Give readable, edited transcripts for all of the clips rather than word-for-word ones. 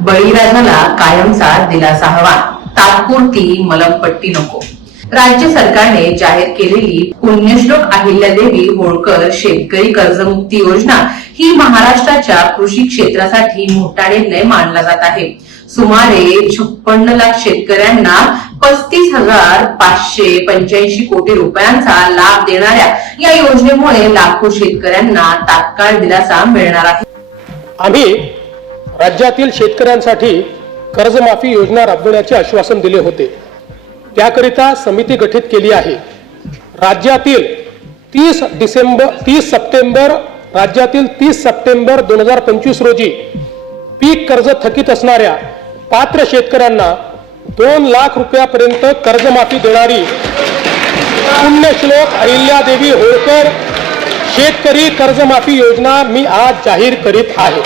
बळीराजाला कायमचा दिलासा हवा, तात्पुरती मलमपट्टी नको. राज्य सरकारने जाहीर केलेली पुण्यश्लोक अहिल्यादेवी होळकर शेतकरी कर्जमुक्ती योजना ही महाराष्ट्राच्या कृषी क्षेत्रासाठी मोठा निर्णय मानला जात आहे. सुमारे 56 लाख शेतकऱ्यांना 35,585 कोटी रुपयांचा लाभ देणाऱ्या या योजनेमुळे लाखो शेतकऱ्यांना तात्काळ दिलासा मिळणार आहे. आम्ही राज्यातील शेतकऱ्यांसाठी कर्जमाफी योजना राबविण्याचे आश्वासन दिले होते. त्याकरिता समिती गठीत केली आहे. राज्यातील 30 सप्टेंबर 2025 रोजी पीक कर्ज थकीत असणाऱ्या पात्र शेतकऱ्यांना 2 लाख रुपयापर्यंत कर्जमाफी देणारी पुण्यश्लोक अहिल्यादेवी होळकर शेतकरी कर्जमाफी योजना मी आज जाहीर करीत आहे.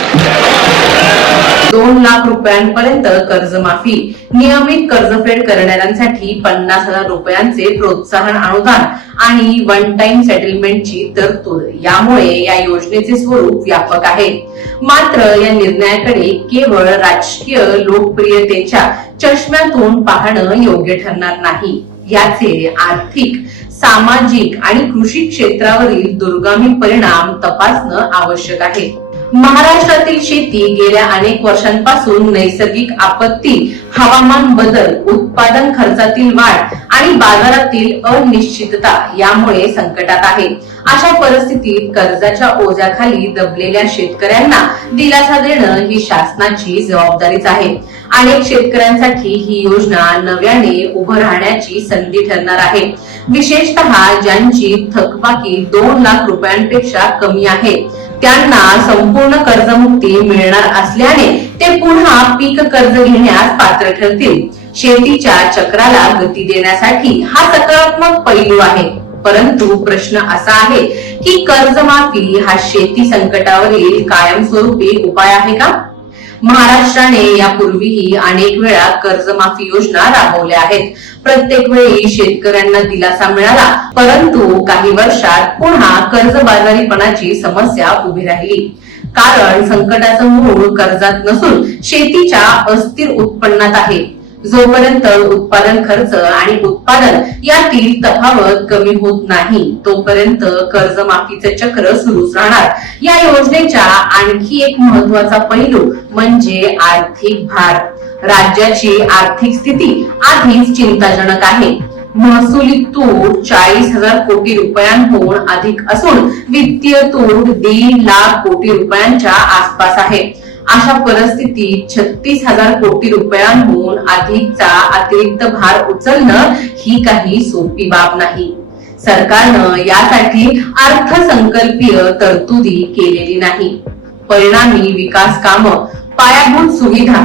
2 लाख रुपयांपर्यंत कर्जमाफी, नियमित कर्जफेड करणाऱ्यांसाठी 50,000 रुपयांचे प्रोत्साहन अनुदान आणि वन टाइम सेटलमेंटची तरतूद. यामुळे या योजनेचे स्वरूप व्यापक आहे. मात्र या निर्णयाकडे केवळ राजकीय लोकप्रियतेच्या चष्म्यातून पाहणं योग्य ठरणार नाही. याचे आर्थिक, सामाजिक आणि कृषी क्षेत्रावरील दूरगामी परिणाम तपासणं आवश्यक आहे. महाराष्ट्रातील शेती गेल्या अनेक वर्षांपासून नैसर्गिक आपत्ती, हवामान बदल, उत्पादन खर्चातील वाढ आणि बाजारातील अनिश्चितता यामुळे संकटात आहे. अशा परिस्थितीत कर्जाच्या ओझ्याखाली दबलेल्या शेतकऱ्यांना दिलासा देणं ही शासनाची जबाबदारीच आहे. अनेक शेतकऱ्यांसाठी ही योजना नव्याने उभं राहण्याची संधी ठरणार आहे. विशेषतः ज्यांची थकबाकी 2 लाख रुपयांपेक्षा कमी आहे त्यांना संपूर्ण कर्जमुक्ती मिळणार असल्याने ते पुन्हा पीक कर्ज घेण्यास पात्र ठरतील. शेतीच्या चक्राला गती देण्यासाठी हा सकारात्मक पैलू आहे. परंतु प्रश्न असा आहे की कर्जमाफी हा शेती संकटावरील कायमस्वरूपी उपाय आहे का? महाराष्ट्राने यापूर्वीही अनेक वेळा कर्जमाफी योजना राबवल्या आहेत. प्रत्येक वेळी शेतकऱ्यांना दिलासा मिळाला, परंतु काही वर्षात पुन्हा कर्जबाजारीपणाची समस्या उभी राहिली. कारण संकटाचं मूळ कर्जात नसून शेतीच्या अस्थिर उत्पन्नात आहे. जोपर्यंत उत्पादन खर्च आणि उत्पादन यातील तफावत कमी होत नाही तोपर्यंत कर्जमाफीचे चक्र सुरूच राहणार. या योजनेचा आणखी एक महत्वाचा पैलू म्हणजे आर्थिक भार. राज्याची आर्थिक स्थिती आधीच चिंताजनक आहे. महसुली तूट 40,000 कोटी रुपयांहून अधिक असून वित्तीय तूट 1.5 लाख कोटी रुपयांच्या आसपास आहे. अशा परिस्थितीत 36,000 कोटी रुपयांहून अधिकचा अतिरिक्त भार उचलणं ही काही सोपी बाब नाही. सरकारनं यासाठी अर्थसंकल्पीय तरतुदी केलेली नाही. परिणामी विकास कामं, पायाभूत सुविधा,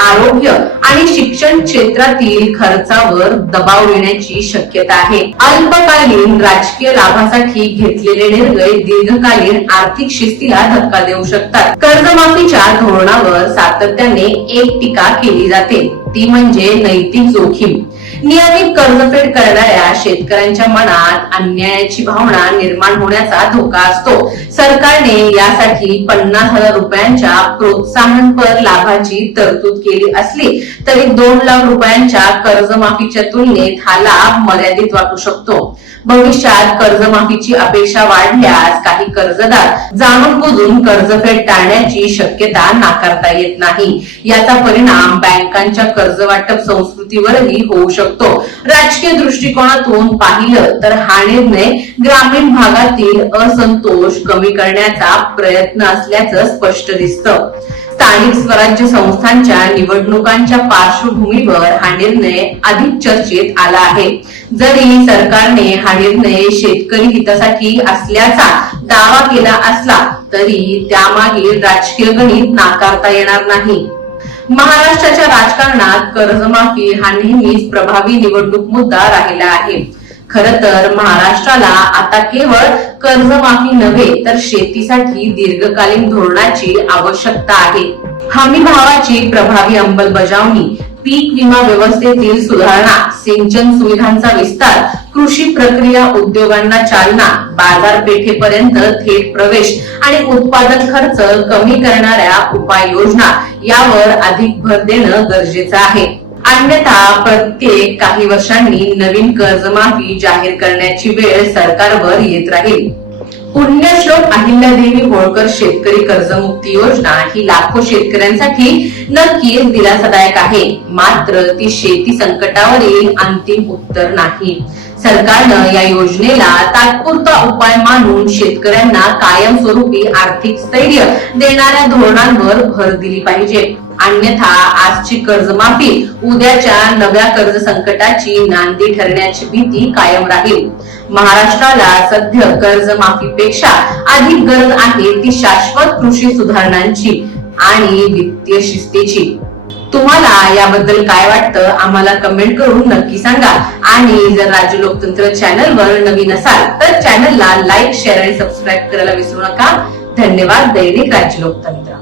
आरोग्य आणि शिक्षण क्षेत्रातील खर्चावर दबाव येण्याची शक्यता आहे. अल्पकालीन राजकीय लाभासाठी घेतलेले निर्णय दीर्घकालीन आर्थिक शिस्तीला धक्का देऊ शकतात. कर्जमाफीच्या धोरणावर सातत्याने एक टीका केली जाते, ती म्हणजे नैतिक जोखीम. नियमित कर्जफेड करणाऱ्या शेतकऱ्यांच्या मनात अन्यायाची भावना निर्माण होण्याचा धोका असतो. सरकारने यासाठी 50,000 रुपयांच्या प्रोत्साहनपर लाभाची तरतूद केली असली तरी 2 लाख रुपयांच्या कर्जमाफीच्या तुलनेत हा लाभ मर्यादित वाटू शकतो. भविष्यात कर्जमाफीची अपेक्षा वाढल्यास काही कर्जदार जाणून बुजून कर्जफेड टाळण्याची शक्यता नाकारता येत नाही. याचा परिणाम बँकांच्या कर्जवाटप संस्कृतीवरही होऊ शकतो. राजकीय दृष्टिकोनातून पाहिलं तर हा निर्णय ग्रामीण भागातील असंतोष कमी करण्याचा प्रयत्न असल्याचं स्पष्ट दिसतं. स्थानिक स्वराज्य संस्थांच्या निवडणुकांच्या पार्श्वभूमीवर हा निर्णय अधिक चर्चेत आला आहे. जरी सरकारने हा निर्णय शेतकरी हितासाठी असल्याचा दावा केला असला तरी त्यामागील राजकीय गणित नाकारता येणार नाही. महाराष्ट्राच्या राजकारणात कर्जमाफी हा नेहमीच प्रभावी निवडणूक मुद्दा राहिला आहे. खरं तर महाराष्ट्राला आता केवळ कर्जमाफी नव्हे तर शेतीसाठी दीर्घकालीन धोरणाची आवश्यकता आहे. हमी भावाची प्रभावी अंमलबजावणी, पीक विमा व्यवस्थेतील सुधारणा, सिंचन सुविधांचा विस्तार, कृषी प्रक्रिया उद्योगांना चालना, बाजारपेठेपर्यंत थेट प्रवेश आणि उत्पादन खर्च कमी करणाऱ्या उपाययोजना यावर अधिक भर देणं गरजेचं आहे. अन्यथा प्रत्येक काही वर्षांनी नवीन कर्जमाफी जाहीर करण्याची वेळ सरकारवर येत राहील. पुण्यश्लोक अहिल्यादेवी होळकर शेतकरी कर्जमुक्ती योजना ही लाखो शेतकऱ्यांसाठी नक्कीच दिलासादायक आहे. मात्र ती शेती संकटावरील अंतिम उत्तर नाही. सरकारनं या योजनेला तात्पुरता उपाय मानून शेतकऱ्यांना कायमस्वरूपी आर्थिक स्थैर्य देणाऱ्या धोरणांवर भर दिली पाहिजे. अन्यथा आजची कर्जमाफी उद्याच्या नव्या कर्ज संकटाची नांदी ठरण्याची भीती कायम राहील. महाराष्ट्राला सध्या कर्जमाफीपेक्षा अधिक गरज आहे ती शाश्वत कृषी सुधारणांची आणि वित्तीय शिस्तीची. तुम्हाला याबद्दल काय वाटतं आम्हाला कमेंट करून नक्की सांगा. आणि जर राज्य लोकतंत्र चॅनलवर नवीन असाल तर चॅनलला लाईक, शेअर आणि सबस्क्राईब करायला विसरू नका. धन्यवाद. दैनिक राज्य लोकतंत्र.